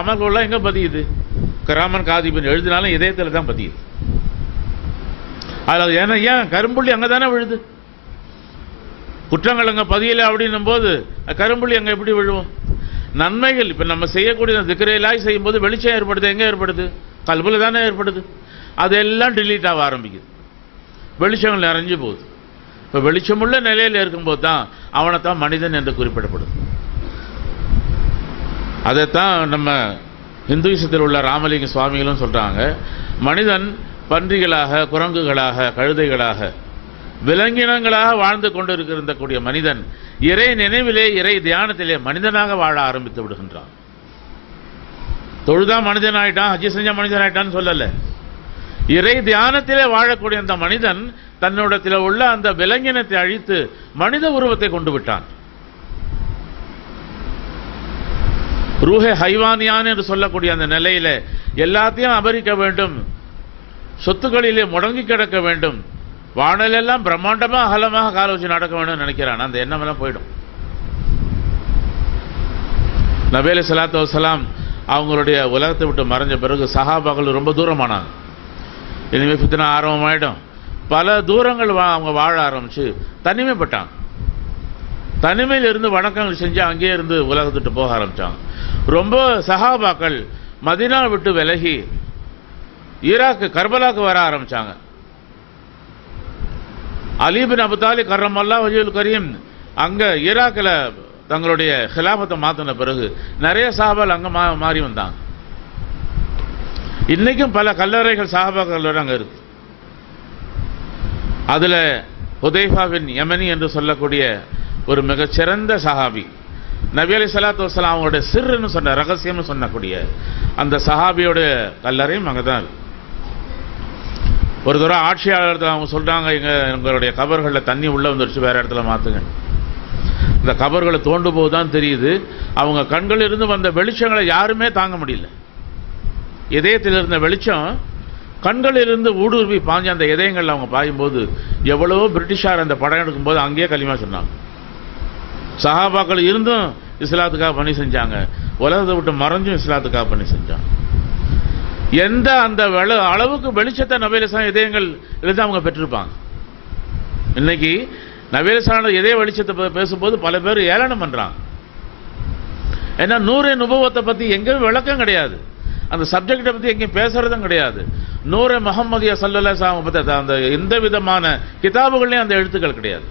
அமல்கள்லாம் எங்கே பதியுது? கிராமன் காதிபின் எழுதினாலும் இதயத்தில் தான் பதியுது. அதில் ஏன் கரும்புள்ளி அங்கே தானே விழுது? குற்றங்கள் அங்கே பதியலை அப்படின்னும் போது கரும்புள்ளி அங்கே எப்படி விழுவோம்? நன்மைகள் இப்போ நம்ம செய்யக்கூடிய திக்ரையிலாய் செய்யும்போது வெளிச்சம் ஏற்படுது. எங்கே ஏற்படுது? கல்புல தானே ஏற்படுது. அதெல்லாம் டிலீட் ஆக ஆரம்பிக்குது, வெளிச்சங்கள் நிறைஞ்சு போகுது. இப்போ வெளிச்சமுள்ள நிலையில் இருக்கும்போது தான் அவனைத்தான் மனிதன் என்று குறிப்பிடப்படுது. அதைத்தான் நம்ம இந்துயிசத்தில் உள்ள ராமலிங்க சுவாமிகளும் சொல்கிறாங்க. மனிதன் பன்றிகளாக, குரங்குகளாக, கழுதைகளாக, விலங்கினங்களாக வாழ்ந்து கொண்டு இருக்கக்கூடிய மனிதன் இறை நினைவிலே, இறை தியானத்திலே மனிதனாக வாழ ஆரம்பித்து விடுகின்றான். தொழுதா மனிதன் ஆயிட்டான், ஹஜ்ஜி செஞ்ச மனிதன் ஆயிட்டான்னு சொல்லல. இறை தியானத்திலே வாழக்கூடிய அந்த மனிதன் தன்னிடத்தில் உள்ள அந்த விலங்கினத்தை அழித்து மனித உருவத்தை கொண்டு விட்டான். ரூஹே ஹைவானியான் என்று சொல்லக்கூடிய அந்த நிலையில எல்லாத்தையும் அபரிக்க வேண்டும், சொத்துக்களிலே முடங்கி கிடக்க வேண்டும், வானலெல்லாம் பிரம்மாண்டமா அகலமாக கால வச்சு நடக்க வேண்டும் நினைக்கிறான். அந்த எண்ணம் எல்லாம் போயிடும். நபி ஸல்லல்லாஹு அலைஹி வஸல்லம் அவங்களுடைய உலகத்தை விட்டு மறைஞ்ச பிறகு சஹாபாக்கள் ரொம்ப தூரமானாங்க. இனிமேல் ஃபித்னா ஆரம்பமாயிடும். பல தூரங்கள் அவங்க வாழ ஆரம்பிச்சு தனிமைப்பட்டாங்க. தனிமையில் இருந்து வணக்கங்கள் செஞ்சு அங்கேயே இருந்து உலகத்துட்டு போக ஆரம்பிச்சாங்க. ரொம்ப சஹாபாக்கள் மதீனா விட்டு விலகி ஈராக்கு கர்பலாக்கு வர ஆரம்பிச்சாங்க. அலி பின் அபூ தாலிப் கர்ரமல்லாஹு வஜ்ஹுல் கரீம் அங்க ஈராக்கில் தங்களுடைய ஹிலாஃபத்தை மாற்றின பிறகு நிறைய சஹாபாக்கள் அங்க மாறி வந்தாங்க. இன்னைக்கும் பல கல்லறைகள் சஹாபாக்கள் அங்க இருக்கு. அதுல ஹுதைஃபா பின் யமனி என்று சொல்லக்கூடிய ஒரு மிகச்சிறந்த சஹாபி, நபி ஸல்லல்லாஹு அலைஹி வஸல்லம் அவங்களுடைய சிர்ன்னு சொன்ன ரகசியம்னு சொன்னக்கூடிய அந்த சஹாபியோட கல்லறையும் அங்கதான் இருக்கு. ஒரு தடவை ஆட்சியாளர்கள் அவங்க சொல்றாங்க, எங்களுடைய கபர்களில் தண்ணி உள்ள வந்துருச்சு, வேற இடத்துல மாத்துங்க. இந்த கபர்களை தோண்டு போதுதான் தெரியுது, அவங்க கண்களில் இருந்து வந்த வெளிச்சங்களை யாருமே தாங்க முடியல. இதயத்தில் இருந்த வெளிச்சம் கண்களில் இருந்து ஊடுருவி பாஞ்ச அந்த இதயங்கள் அவங்க பாயும்போது எவ்வளவோ பிரிட்டிஷார் அந்த படம் எடுக்கும்போது அங்கேயே களிமா சொன்னாங்க. சஹாபாக்கள் இருந்தும் இஸ்லாத்துக்காக பணி செஞ்சாங்க, உலகத்தை விட்டு மறைஞ்சும் இஸ்லாத்துக்காக பணி செஞ்சாங்க. எந்த அந்த அளவுக்கு வெளிச்சத்தை நபி ஸல்லல்லாஹு இதயங்கள் இருந்து அவங்க பெற்றிருப்பாங்க. இன்னைக்கு நபி ஸல்லல்லாஹு இதய வெளிச்சத்தை பேசும்போது பல பேர் ஏளனம் பண்றாங்க. ஏன்னா நூரே நுபுவத்தை பத்தி எங்கேயும் விளக்கம் கிடையாது, அந்த சப்ஜெக்டை பத்தி எங்கேயும் பேசுறதும் கிடையாது. நூரே முஹம்மதியா ஸல்லல்லாஹு அலைஹி வஸல்லம் பத்தி அந்த எந்த விதமான கிதாபுகள்லையும் அந்த எழுத்துக்கள் கிடையாது.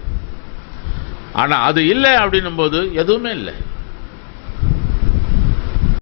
ஆனா அது இல்லை அப்படின்னும் போது எதுவுமே இல்லை.